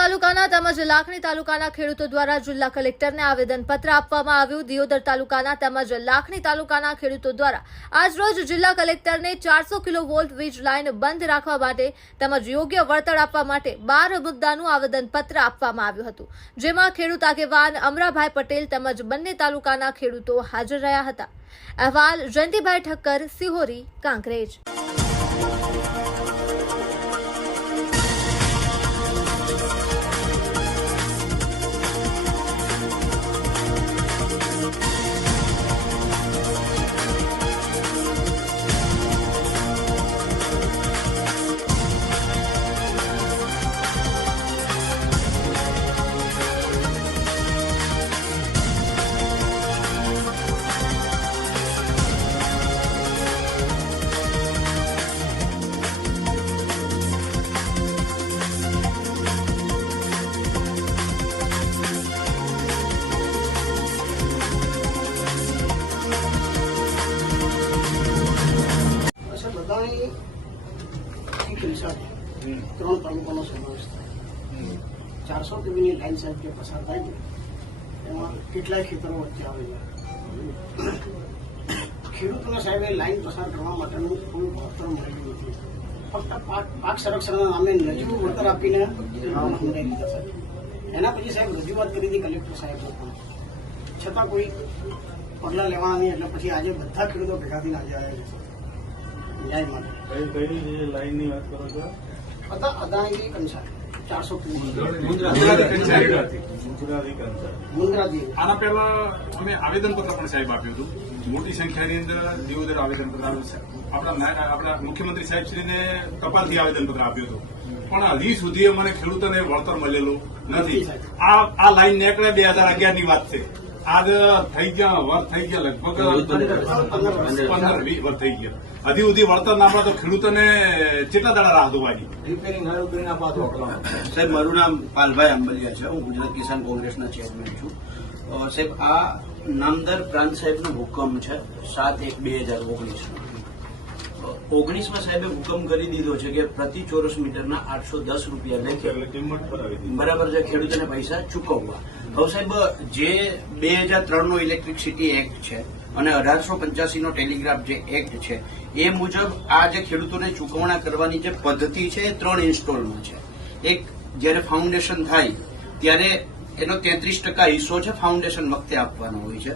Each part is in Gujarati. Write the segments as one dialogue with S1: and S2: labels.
S1: તાલુકાના તેમજ લાખણી તાલુકાના ખેડૂતો દ્વારા જિલ્લા કલેક્ટરને આવેદનપત્ર આપવામાં આવ્યું. દિયોદર તાલુકાના તેમજ લાખણી તાલુકાના ખેડૂતો દ્વારા આજરોજ જિલ્લા કલેક્ટરને ચારસો કિલો વોલ્ટ વીજ લાઇન બંધ રાખવા માટે તેમજ યોગ્ય વળતર આપવા માટે બાર મુદ્દાનું આવેદનપત્ર આપવામાં આવ્યું હતું. જેમાં ખેડૂત આગેવાન અમરાભાઈ પટેલ તેમજ બંને તાલુકાના ખેડૂતો હાજર રહ્યા હતા. અહેવાલ જયંતિભાઈ ઠક્કર, સિહોરી, કાંકરેજ.
S2: બધાની ત્રણ તાલુકાનો સમાવેશ થાય. ચારસો કેવીની લાઈન સાહેબ જે પસાર થાય છે એમાં કેટલાય ખેતરો વચ્ચે આવે છે ખેડૂતોને સાહેબ એ લાઈન પસાર કરવા માટેનું કોઈ વળતર મળેલું નથી. ફક્ત પાક પાક સંરક્ષણના નામે નજીવું વળતર આપીને સાહેબ. એના પછી સાહેબ રજૂઆત કરી હતી કલેક્ટર સાહેબ પણ. છતાં કોઈ પગલાં લેવાના નહીં એટલે પછી આજે બધા ખેડૂતો ભેગા થઈને આજે આવ્યા છે.
S3: આના પહેલા અમે આવેદનપત્ર પણ સાહેબ આપ્યું હતું. મોટી સંખ્યાની અંદર દિવોદર આવેદનપત્ર આપણા આપણા મુખ્યમંત્રી સાહેબશ્રીને ટપાલથી આવેદનપત્ર આપ્યું હતું. પણ હજી સુધી અમને ખેડૂતોને વળતર મળેલું નથી. આ આ લાઈન નીકળે બે હજાર અગિયારની વાત છે. આજ થઈ ગયા વર્ષ થઈ ગયા લગભગ પંદર વીસ વર્ષ થઈ ગયા. હજી સુધી વળતર ના પડે તો ખેડૂતોને કેટલા દાડા રાહ જોવાની
S4: સાહેબ મારું નામ પાલભાઈ આંબલિયા છે. હું ગુજરાત કિસાન કોંગ્રેસના ચેરમેન છું. સાહેબ આ નામદાર પ્રાંત સાહેબનો હુકમ છે સાત એક બે હજાર ઓગણીસ ઓગણીસમાં સાહેબે હુકમ કરી દીધો છે કે પ્રતિ ચોરસ મીટરના આઠસો દસ રૂપિયા
S5: લઈ
S4: બરાબર છે ખેડૂતોને પૈસા ચૂકવવા. હવે સાહેબ, જે બે હજાર ત્રણનો ઇલેક્ટ્રિસિટી એક્ટ છે અને અઢારસો પંચ્યાસીનો ટેલિગ્રાફ જે એક્ટ છે, એ મુજબ આ જે ખેડૂતોને ચૂકવણા કરવાની જે પદ્ધતિ છે, એ ત્રણ ઇન્સ્ટોલમાં છે. એક, જ્યારે ફાઉન્ડેશન થાય, ત્યારે એનો તેત્રીસ ટકા હિસ્સો છે ફાઉન્ડેશન વખતે આપવાનો હોય છે.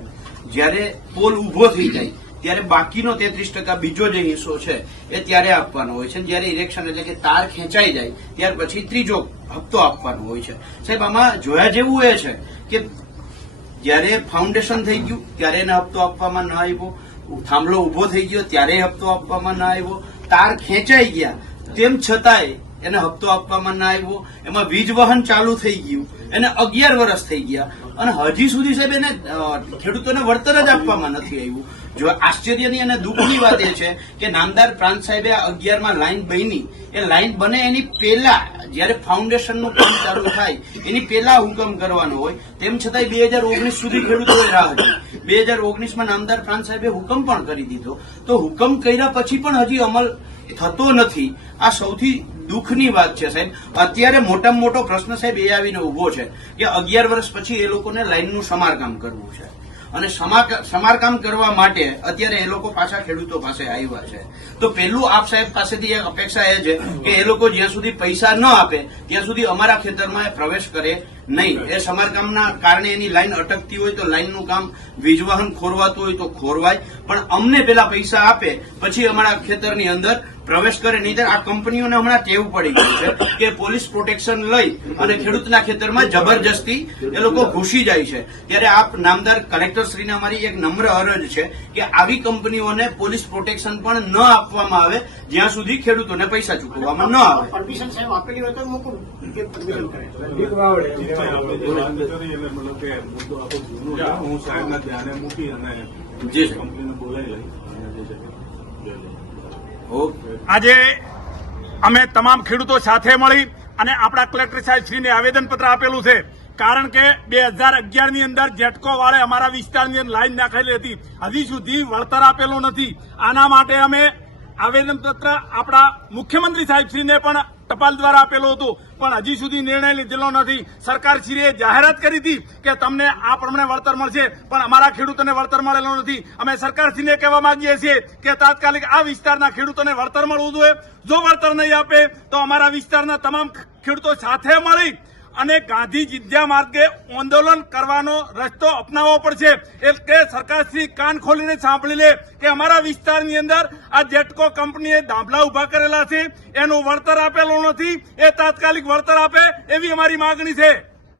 S4: જ્યારે પોલ ઊભો થઈ જાય ત્યારે બાકીનો તેત્રીસ ટકા બીજો જે હિસ્સો છે એ ત્યારે આપવાનો હોય છે. જ્યારે ઇરેક્શન એટલે કે તાર ખેંચાઈ જાય, ત્યાર પછી ત્રીજો હપ્તો આપવાનો હોય છે. સાહેબ, આમાં જોયા જેવું એ છે કે જ્યારે ફાઉન્ડેશન થઈ ગયું, ત્યારે એને હપ્તો આપવામાં ન આવ્યો. થાંભલો ઊભો થઈ ગયો, ત્યારે હપ્તો આપવામાં ન આવ્યો. તાર ખેંચાઈ ગયા. તેમ છતાંય એને હપ્તો આપવામાં ના આવ્યો. એમાં વીજ વહન ચાલુ થઈ ગયું. એને અગિયાર વર્ષ થઈ ગયા. અને હજી સુધી સાહેબ એને ખેડૂતોને વળતર જ આપવામાં નથી આવ્યું. જો આશ્ચર્યની અને દુઃખની વાત એ છે કે નામદાર પ્રાંત સાહેબે અગિયારમાં લાઈન બની. એ લાઈન બને એની પહેલા જયારે ફાઉન્ડેશનનું કામ ચાલુ થાય, એની પહેલા હુકમ કરવાનો હોય, તેમ છતાંય બે હજાર ઓગણીસ સુધી ખેડૂતોએ રાહ જોઈ. બે હજાર ઓગણીસમાં નામદાર ખાન સાહેબે હુકમ પણ કરી દીધો. તો હુકમ કર્યા પછી પણ હજી અમલ થતો નથી. આ સૌથી દુઃખની વાત છે સાહેબ. અત્યારે મોટામાં મોટો પ્રશ્ન સાહેબ એ આવીને ઊભો છે કે અગિયાર વર્ષ પછી એ લોકોને લાઈનનું સમારકામ કરવું છે. અને સમાર- સમારકામ કરવા માટે અત્યારે એ લોકો પાછા ખેડૂતો પાસે આવ્યા છે. તો પહેલું આપ સાહેબ પાસેથી એક અપેક્ષા એ છે કે એ લોકો જ્યાં સુધી પૈસા ન આપે, ત્યાં સુધી અમારા ખેતરમાં પ્રવેશ કરે નહીં, એ સમારકામના કારણે એની લાઈન અટકતી હોય તો લાઈનનું કામ વીજવાહન ખોરવાતું હોય તો ખોરવાય. પણ અમને પેલા પૈસા આપે, પછી અમારા ખેતરની અંદર પ્રવેશ કરે નહીં આ કંપનીઓને હમણાં ટેવ પડી ગયું છે કે પોલીસ પ્રોટેક્શન લઈ અને ખેડૂતના ખેતરમાં જબરજસ્તી એ લોકો ઘૂસી જાય છે. ત્યારે આપ નામદાર કલેક્ટર શ્રીને અમારી એક નમ્ર અરજ છે કે આવી કંપનીઓને પોલીસ પ્રોટેક્શન પણ ન આપવામાં આવે જ્યાં સુધી ખેડૂતોને પૈસા ચૂકવવામાં ન આવે.
S2: પરમિશન સાહેબ આપેલી હોય તો મોકલું
S5: હું સાહેબના ધ્યાને મૂકી અને. કંપનીને બોલાવી લઈ
S3: આજે અમે તમામ ખેડૂતો સાથે મળી અને આપણા કલેક્ટર સાહેબ શ્રીને આવેદનપત્ર આપેલું છે. કારણ કે બે હજાર અગિયારની અંદર જેટકો વાળે અમારા વિસ્તારની અંદર લાઈન નાખેલી હતી. હજી સુધી વળતર આપેલું નથી. આના માટે અમે આવેદનપત્ર આપણા મુખ્યમંત્રી સાહેબ શ્રીને પણ ટપાલ દ્વારા આપેલો હતો. પણ હજી સુધી નિર્ણય લીધેલો નથી. સરકારશ્રીએ જાહેરાત કરી હતી કે તમને આ પ્રમાણે વળતર મળશે, પણ અમારા ખેડૂતોને વળતર મળેલો નથી. અમે સરકારશ્રીને કહેવા માંગીએ છીએ કે તાત્કાલિક આ વિસ્તારના ખેડૂતોને વળતર મળવું જોઈએ. જો વળતર નહીં આપે, તો અમારા વિસ્તારના તમામ ખેડૂતો સાથે મળી અને ગાંધી વિદ્યા માર્ગે આંદોલન કરવાનો રસ્તો અપનાવવો પડશે. એટલે સરકારશ્રી કાન ખોલીને સાંભળી લે કે અમારા વિસ્તારની અંદર આ જેટકો કંપનીએ દાંભલા ઊભા કરેલા છે. એનું વળતર આપેલું નથી. એ તાત્કાલિક વળતર આપે એવી અમારી માગણી છે.